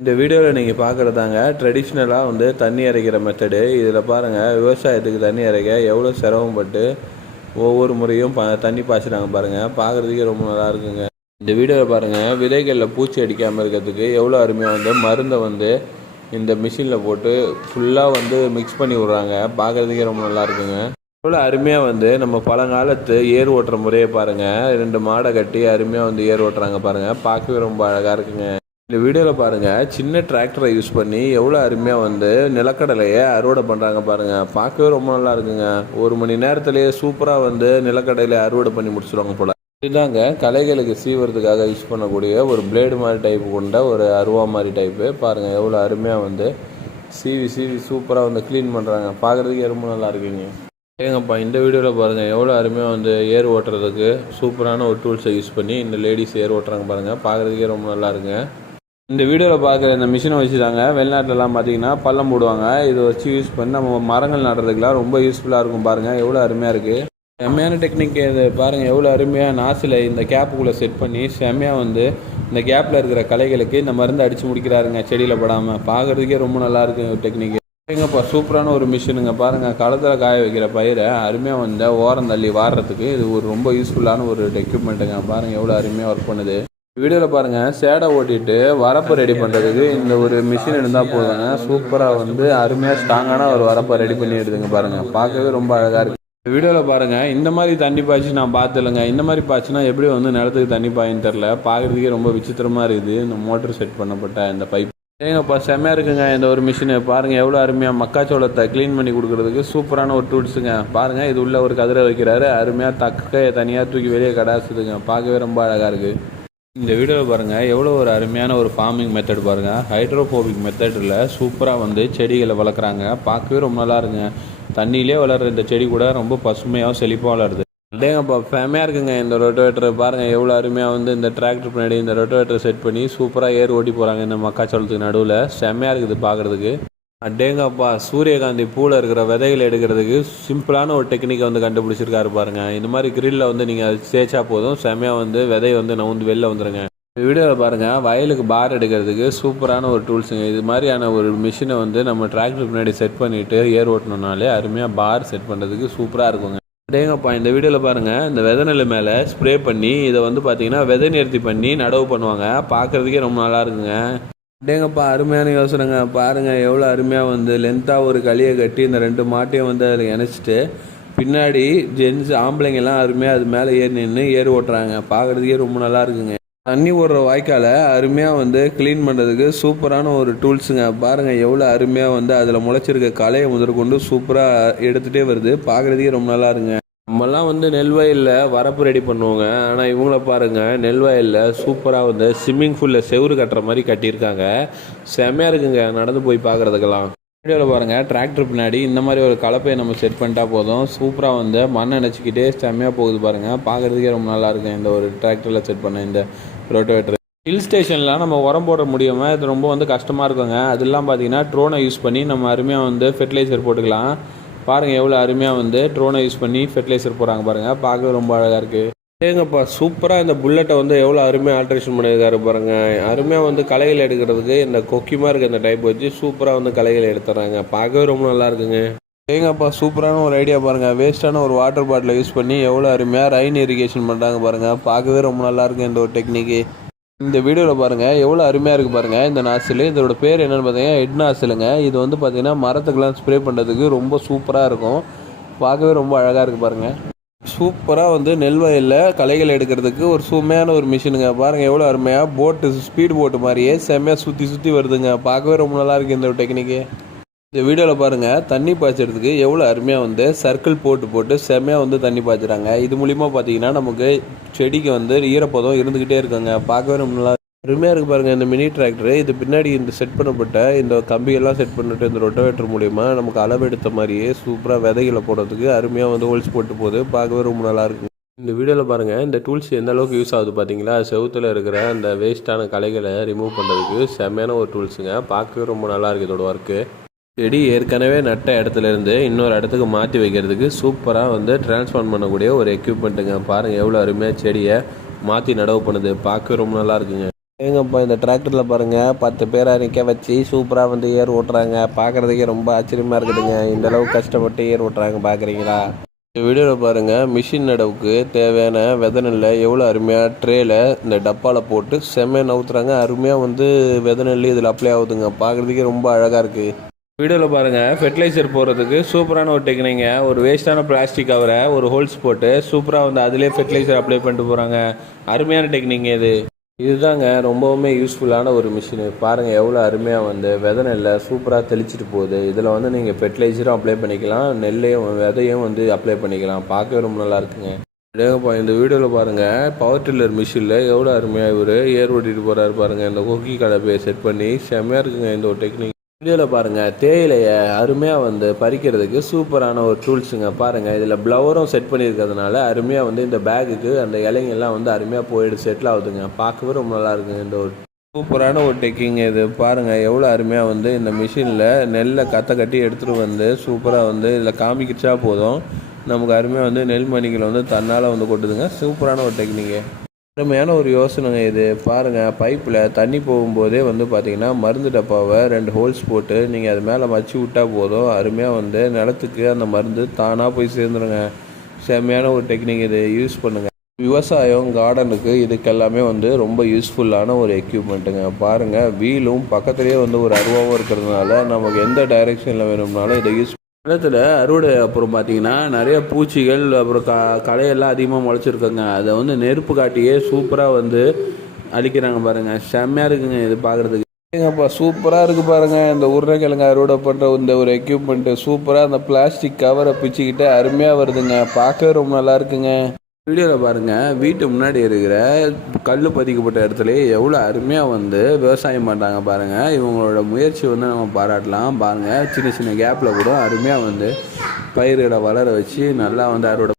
இந்த வீடியோவில் நீங்கள் பார்க்குறதாங்க ட்ரெடிஷ்னலாக வந்து தண்ணி இறைக்கிற மெத்தடு இதில் பாருங்கள் விவசாயத்துக்கு தண்ணி இறைக்க எவ்வளோ சிரமப்பட்டு ஒவ்வொரு முறையும் ப தண்ணி பாய்ச்சுறாங்க பாருங்கள் பார்க்குறதுக்கே ரொம்ப நல்லா இருக்குங்க. இந்த வீடியோவில் பாருங்கள் விதைகளில் பூச்சி அடிக்காமல் இருக்கிறதுக்கு எவ்வளோ அருமையாக வந்து மருந்தை வந்து இந்த மிஷினில் போட்டு ஃபுல்லாக வந்து மிக்ஸ் பண்ணி விட்றாங்க. பார்க்குறதுக்கே ரொம்ப நல்லா இருக்குங்க. எவ்வளோ அருமையாக வந்து நம்ம பழங்காலத்து ஏர் ஓட்டுற முறையை பாருங்கள் ரெண்டு மாடை கட்டி அருமையாக வந்து ஏர் ஓட்டுறாங்க பாருங்கள் பார்க்கவே ரொம்ப அழகாக இருக்குங்க. இந்த வீடியோவில் பாருங்கள் சின்ன டிராக்டரை யூஸ் பண்ணி எவ்வளோ அருமையாக வந்து நிலக்கடலையை அறுவடை பண்ணுறாங்க பாருங்கள் பார்க்கவே ரொம்ப நல்லா இருக்குங்க. ஒரு மணி நேரத்துலேயே சூப்பராக வந்து நிலக்கடலையை அறுவடை பண்ணி முடிச்சிடுவாங்க போல். இதுதாங்க களைகளுக்கு சீவறதுக்காக யூஸ் பண்ணக்கூடிய ஒரு பிளேடு மாதிரி டைப் கொண்ட ஒரு அருவா மாதிரி டைப்பு பாருங்கள் எவ்வளோ அருமையாக வந்து சீவி சீவி சூப்பராக வந்து க்ளீன் பண்ணுறாங்க பார்க்குறதுக்கே ரொம்ப நல்லா இருக்குங்க. ஏங்கப்பா இந்த வீடியோவில் பாருங்கள் எவ்வளோ அருமையாக வந்து ஏர் ஓட்டுறதுக்கு சூப்பரான ஒரு டூல்ஸை யூஸ் பண்ணி இந்த லேடிஸ் ஏர் ஓட்டுறாங்க பாருங்கள் பார்க்குறதுக்கே ரொம்ப நல்லா இருக்குங்க. இந்த வீடியோவில் பார்க்குற இந்த மிஷினை வச்சு தாங்க வெளிநாட்டிலலாம் பார்த்தீங்கன்னா பள்ளம் போடுவாங்க. இதை வச்சு யூஸ் பண்ணி நம்ம மரங்கள் நடுறதுக்குலாம் ரொம்ப யூஸ்ஃபுல்லாக இருக்கும் பாருங்கள் எவ்வளோ அருமையாக இருக்குது செம்மையான டெக்னிக் இது. பாருங்கள் எவ்வளோ அருமையாக நாசில் இந்த கேப்புக்குள்ளே செட் பண்ணி செம்மையாக வந்து இந்த கேப்பில் இருக்கிற களைகளுக்கு இந்த மருந்து அடித்து முடிக்கிறாருங்க. செடியில் படாமல் பார்க்குறதுக்கே ரொம்ப நல்லாயிருக்கு டெக்னிக் எங்கப்பா சூப்பரான ஒரு மிஷினுங்க. பாருங்கள் களத்தில் காய வைக்கிற பயிரை அருமையாக வந்து ஓரம் தள்ளி வாடுறதுக்கு இது ஒரு ரொம்ப யூஸ்ஃபுல்லான ஒரு எக்யூப்மெண்ட்டுங்க பாருங்கள் எவ்வளோ அருமையாக ஒர்க் பண்ணுது. வீடியோவில் பாருங்கள் சேடை ஓட்டிட்டு வரப்பை ரெடி பண்ணுறதுக்கு இந்த ஒரு மிஷின் இருந்தால் போதுங்க. சூப்பராக வந்து அருமையாக ஸ்ட்ராங்கான ஒரு வரப்பை ரெடி பண்ணிடுதுங்க பாருங்கள் பார்க்கவே ரொம்ப அழகாக இருக்குது வீடியோவில் பாருங்கள் இந்த மாதிரி தண்ணி பாய்ச்சி நான் பார்த்துலங்க இந்த மாதிரி பாய்ச்சினா எப்படி வந்து நிலத்துக்கு தண்ணி பாயின்னு தெரில பார்க்குறதுக்கே ரொம்ப விசித்திரமாக இருக்குது. இந்த மோட்டர் செட் பண்ணப்பட்ட இந்த பைப் ஏங்கப்பா செம்மையாக இருக்குங்க இந்த ஒரு மிஷினு பாருங்கள் எவ்வளோ அருமையாக மக்காச்சோளத்தை க்ளீன் பண்ணி கொடுக்குறதுக்கு சூப்பரான ஒரு டூல்ஸுங்க பாருங்கள் இது உள்ள ஒரு கதிரை வைக்கிறாரு. அருமையாக தக்கையை தனியாக தூக்கி வெளியே கடாசுதுங்க பார்க்கவே ரொம்ப அழகாக இருக்குது இந்த வீடியோவில் பாருங்கள் எவ்வளோ ஒரு அருமையான ஒரு ஃபார்மிங் மெத்தட் பாருங்கள் ஹைட்ரோஃபோபிக் மெத்தடில் சூப்பராக வந்து செடிகளை வளர்க்குறாங்க. பார்க்கவே ரொம்ப நல்லா இருங்க தண்ணியிலே வளர்கிற இந்த செடி கூட ரொம்ப பசுமையாக செழிப்பாக வளருது. அதேங்கப்பா ஃபேமையாக இருக்குங்க இந்த ரொட்டோவேட்டரை பாருங்கள் எவ்வளோ அருமையாக வந்து இந்த டிராக்டர் பின்னாடி இந்த ரொட்டோவேட்டரை செட் பண்ணி சூப்பராக ஏர் ஓட்டி போகிறாங்க இந்த மக்காச்சோளத்துக்கு நடுவில். செம்மையாக இருக்குது பார்க்குறதுக்கு. அடேங்கப்பா சூரியகாந்தி பூவில் இருக்கிற விதைகளை எடுக்கிறதுக்கு சிம்பிளான ஒரு டெக்னிக்கை வந்து கண்டுபிடிச்சிருக்காரு பாருங்கள் இந்த மாதிரி கிரில்ல வந்து நீங்கள் அது தேய்ச்சா போதும் செமையாக வந்து விதை வந்து நான் வந்து வெளில வந்துடுங்க இந்த வீடியோவில் பாருங்கள் வயலுக்கு பார் எடுக்கிறதுக்கு சூப்பரான ஒரு டூல்ஸுங்க இது மாதிரியான ஒரு மிஷினை வந்து நம்ம டிராக்டர் பின்னாடி செட் பண்ணிவிட்டு ஏர் ஓட்டணுனாலே அருமையாக பார் செட் பண்ணுறதுக்கு சூப்பராக இருக்குங்க. டேங்கப்பா இந்த வீடியோவில் பாருங்கள் இந்த விதை நெல் மேலே ஸ்ப்ரே பண்ணி இதை வந்து பார்த்தீங்கன்னா விதை நிறுத்தி பண்ணி நடவு பண்ணுவாங்க. பார்க்குறதுக்கே ரொம்ப நல்லா இருக்குங்க. டேங்கப்பா அருமையான யோசனைங்க. பாருங்கள் எவ்வளோ அருமையாக வந்து லென்த்தாக ஒரு களியை கட்டி இந்த ரெண்டு மாட்டையும் வந்து அதில் இணைச்சிட்டு பின்னாடி ஜென்ஸ் ஆம்பளைங்கெல்லாம் அருமையாக அது மேலே ஏறி நின்று ஏறு ஓட்டுறாங்க. பார்க்குறதுக்கே ரொம்ப நல்லா இருக்குங்க. தண்ணி ஓடுற வாய்க்காலை அருமையாக வந்து க்ளீன் பண்ணுறதுக்கு சூப்பரான ஒரு டூல்ஸுங்க பாருங்கள் எவ்வளோ அருமையாக வந்து அதில் முளைச்சிருக்க களையை முதற்கொண்டு சூப்பராக எடுத்துகிட்டே வருது. பார்க்குறதுக்கே ரொம்ப நல்லா இருக்குங்க. நம்மலாம் வந்து நெல் வயலில் வரப்பு ரெடி பண்ணுவோங்க. ஆனால் இவங்கள பாருங்கள் நெல் வயலில் சூப்பராக வந்து ஸ்விம்மிங் ஃபூலில் செவுறு கட்டுற மாதிரி கட்டியிருக்காங்க. செம்மையாக இருக்குங்க நடந்து போய் பார்க்குறதுக்கெல்லாம். வீடியோவில் பாருங்கள் டிராக்டர் பின்னாடி இந்த மாதிரி ஒரு கலப்பையை நம்ம செட் பண்ணிட்டா போதும். சூப்பராக வந்து மண் நினச்சிக்கிட்டே செம்மையாக போகுது பாருங்கள் பார்க்குறதுக்கே ரொம்ப நல்லா இருக்கும் இந்த ஒரு டிராக்டரில் செட் பண்ண இந்த ரோட்டோவேட்டர் ஹில் ஸ்டேஷன்லாம் நம்ம உரம் போட முடியாமல் இது ரொம்ப வந்து கஷ்டமாக இருக்குங்க. அதெல்லாம் பார்த்தீங்கன்னா ட்ரோனை யூஸ் பண்ணி நம்ம அருமையாக வந்து ஃபெர்டிலைசர் போட்டுக்கலாம். பாருங்கள் எவ்வளோ அருமையாக வந்து ட்ரோனை யூஸ் பண்ணி ஃபெர்டிலைசர் போகிறாங்க பாருங்கள் பார்க்க ரொம்ப அழகாக இருக்குது ஏங்கப்பா சூப்பராக இந்த புல்லட்டை வந்து எவ்வளோ அருமையாக ஆல்ட்ரேஷன் பண்ணியிருக்காரு பாருங்கள் அருமையாக வந்து கலைகள் எடுக்கிறதுக்கு இந்த கொக்கிமாக இருக்க இந்த டைப் வச்சு சூப்பராக வந்து கலைகள் எடுத்துறாங்க. பார்க்கவே ரொம்ப நல்லா இருக்குங்க. ஏங்கப்பா சூப்பரான ஒரு ஐடியா பாருங்கள் வேஸ்ட்டான ஒரு வாட்டர் பாட்டிலை யூஸ் பண்ணி எவ்வளோ அருமையாக ரைன் இரிகேஷன் பண்ணுறாங்க பாருங்கள் பார்க்கவே ரொம்ப நல்லாயிருக்கும் இந்த ஒரு டெக்னிக்கு இந்த வீடியோவில் பாருங்கள் எவ்வளோ அருமையாக இருக்குது பாருங்கள் இந்த நாசில். இதோட பேர் என்னென்னு பார்த்தீங்கன்னா ஹெட் நாசிலுங்க. இது வந்து பார்த்திங்கன்னா மரத்துக்கெலாம் ஸ்ப்ரே பண்ணுறதுக்கு ரொம்ப சூப்பராக இருக்கும். பார்க்கவே ரொம்ப அழகாக இருக்குது பாருங்கள் சூப்பராக வந்து நெல் வயலில் களைகள் எடுக்கிறதுக்கு ஒரு சுமையான ஒரு மிஷினுங்க. பாருங்கள் எவ்வளோ அருமையாக போட்டு ஸ்பீடு போட்டு மாதிரியே செம்மையாக சுற்றி சுற்றி வருதுங்க. பார்க்கவே ரொம்ப நல்லா இருக்குது இந்த டெக்னிக்கு இந்த வீடியோவில் பாருங்கள் தண்ணி பாய்ச்சறதுக்கு எவ்வளோ அருமையாக வந்து சர்க்கிள் போட்டு போட்டு செம்மையாக வந்து தண்ணி பாய்ச்சுறாங்க. இது மூலிமா பார்த்தீங்கன்னா நமக்கு செடிக்கு வந்து ஈரப்பதம் இருந்துக்கிட்டே இருக்குங்க. பார்க்கவே ரொம்ப நல்லா அருமையாக இருக்குது பாருங்கள் இந்த மினி டிராக்டர் இது பின்னாடி இந்த செட் பண்ணப்பட்ட இந்த கம்பியெல்லாம் செட் பண்ணிட்டு இந்த ரொட்டவேட்டர் மூலிமா நமக்கு அளவெடுத்த மாதிரியே சூப்பராக விதைகளை போடுறதுக்கு அருமையாக வந்து ஹோல்ஸ் போட்டு போகுது. பார்க்கவே ரொம்ப நல்லா இருக்கு. இந்த வீடியோவில் பாருங்கள் இந்த டூல்ஸ் எந்த அளவுக்கு யூஸ் ஆகுது பார்த்தீங்களா செவுத்தில் இருக்கிற அந்த வேஸ்ட்டான களைகளை ரிமூவ் பண்ணுறதுக்கு செம்மையான ஒரு டூல்ஸுங்க பார்க்கவே ரொம்ப நல்லா இருக்குது இதோட ஒர்க்கு செடி ஏற்கனவே நட்ட இடத்துலேருந்து இன்னொரு இடத்துக்கு மாற்றி வைக்கிறதுக்கு சூப்பராக வந்து டிரான்ஸ்ஃபார்ம் பண்ணக்கூடிய ஒரு எக்யூப்மெண்ட்டுங்க பாருங்கள் எவ்வளோ அருமையாக செடியை மாற்றி நடவு பண்ணுது. பார்க்கவே ரொம்ப நல்லா இருக்குங்க. ஏங்கப்பா இந்த டிராக்டரில் பாருங்கள் பத்து பேரை நிற்க வச்சு சூப்பராக வந்து ஏர் ஓட்டுறாங்க. பார்க்குறதுக்கே ரொம்ப ஆச்சரியமாக இருக்குதுங்க. இந்த அளவுக்கு கஷ்டப்பட்டு ஏர் ஓட்டுறாங்க பார்க்குறீங்களா? இந்த வீடியோவில் பாருங்கள் மிஷின் நடவுக்கு தேவையான விதை நெல்லை எவ்வளோ அருமையாக ட்ரேயில் இந்த டப்பாவில் போட்டு செம்மையாக நவுத்துறாங்க. அருமையாக வந்து விதை நெல் இதில் அப்ளை ஆகுதுங்க. பார்க்குறதுக்கே ரொம்ப அழகாக இருக்குது வீடியோவில் பாருங்கள் ஃபெர்டிலைசர் போடுறதுக்கு சூப்பரான ஒரு டெக்னிங்க ஒரு வேஸ்ட்டான பிளாஸ்டிக் கவரை ஒரு ஹோல்ஸ் போட்டு சூப்பராக வந்து அதிலே ஃபெர்டிலைசர் அப்ளை பண்ணிட்டு போகிறாங்க அருமையான டெக்னிக் இது. இதுதாங்க ரொம்பவுமே யூஸ்ஃபுல்லான ஒரு மிஷினு பாருங்கள் எவ்வளோ அருமையாக வந்து விதை நெல்லை சூப்பராக தெளிச்சிட்டு போகுது. இதில் வந்து நீங்கள் ஃபெர்டிலைசரும் அப்ளை பண்ணிக்கலாம். நெல்லையும் விதையும் வந்து அப்ளை பண்ணிக்கலாம். பார்க்கவே ரொம்ப நல்லா இருக்குங்க. டேங்கப்பா இந்த வீடியோவில் பாருங்கள் பவர் டில்லர் மிஷினில் எவ்வளோ அருமையாக இவர் ஏர் ஓட்டிகிட்டு போகிறாரு பாருங்கள் இந்த கொக்கி கலப்பையை செட் பண்ணி செம்மையாக இருக்குங்க இந்த ஒரு டெக்னிக் வீடியோவில் பாருங்கள் தேயிலையை அருமையாக வந்து பறிக்கிறதுக்கு சூப்பரான ஒரு டூல்ஸுங்க. பாருங்கள் இதில் ப்ளவரும் செட் பண்ணியிருக்கிறதுனால அருமையாக வந்து இந்த பேக்குக்கு அந்த இலைங்கெல்லாம் வந்து அருமையாக போயிட்டு செட்டில் ஆகுதுங்க. பார்க்கவே ரொம்ப நல்லா இருக்குங்க இந்த ஒரு சூப்பரான ஒரு டெக்கிங் இது. பாருங்கள் எவ்வளோ அருமையாக வந்து இந்த மிஷினில் நெல்லை கத்தை கட்டி எடுத்துகிட்டு வந்து சூப்பராக வந்து இதில் காமிக்கிச்சா போதும். நமக்கு அருமையாக வந்து நெல் மணிகளை வந்து தன்னால் வந்து கொட்டுதுங்க. சூப்பரான ஒரு டெக்னிக்கு அருமையான ஒரு யோசனைங்க இது. பாருங்கள் பைப்பில் தண்ணி போகும்போதே வந்து பார்த்திங்கன்னா மருந்து டப்பாவை ரெண்டு ஹோல்ஸ் போட்டு நீங்கள் அது மேலே மச்சி விட்டால் போதும். அருமையாக வந்து நிலத்துக்கு அந்த மருந்து தானாக போய் சேர்ந்துருங்க. செம்மையான ஒரு டெக்னிக் இது. யூஸ் பண்ணுங்கள் விவசாயம் கார்டனுக்கு இதுக்கெல்லாமே வந்து ரொம்ப யூஸ்ஃபுல்லான ஒரு எக்யூப்மெண்ட்டுங்க பாருங்கள் வீலும் பக்கத்துலேயே வந்து ஒரு அருவாவும் இருக்கிறதுனால நமக்கு எந்த டைரெக்ஷனில் வேணும்னாலும் இதை யூஸ் நிலத்தில் அறுவடை அப்புறம் பார்த்தீங்கன்னா நிறைய பூச்சிகள் அப்புறம் க களையெல்லாம் அதிகமாக முளைச்சிருக்குங்க. அதை வந்து நெருப்பு காட்டியே சூப்பராக வந்து அழிக்கிறாங்க பாருங்கள் செம்மையாக இருக்குங்க இது பார்க்குறதுக்கு ஏங்கப்பா சூப்பராக இருக்குது பாருங்கள் இந்த உருளைக்கிழங்கு அறுவடை பண்ணுற இந்த ஒரு எக்யூப்மெண்ட்டு சூப்பராக அந்த பிளாஸ்டிக் கவரை பிச்சுக்கிட்டு அருமையாக வருதுங்க. பார்க்கவே ரொம்ப நல்லா இருக்குங்க. வீடியோவில் பாருங்கள் வீட்டு முன்னாடி இருக்கிற கல் பதிக்கப்பட்ட இடத்துல எவ்வளோ அருமையாக வந்து விவசாயம் பண்ணுறாங்க பாருங்கள் இவங்களோட முயற்சி வந்து நம்ம பாராட்டலாம். பாருங்கள் சின்ன சின்ன கேப்பில் கூட அருமையாக வந்து பயிர்களை வளர வச்சு நல்லா வந்து அறுவடை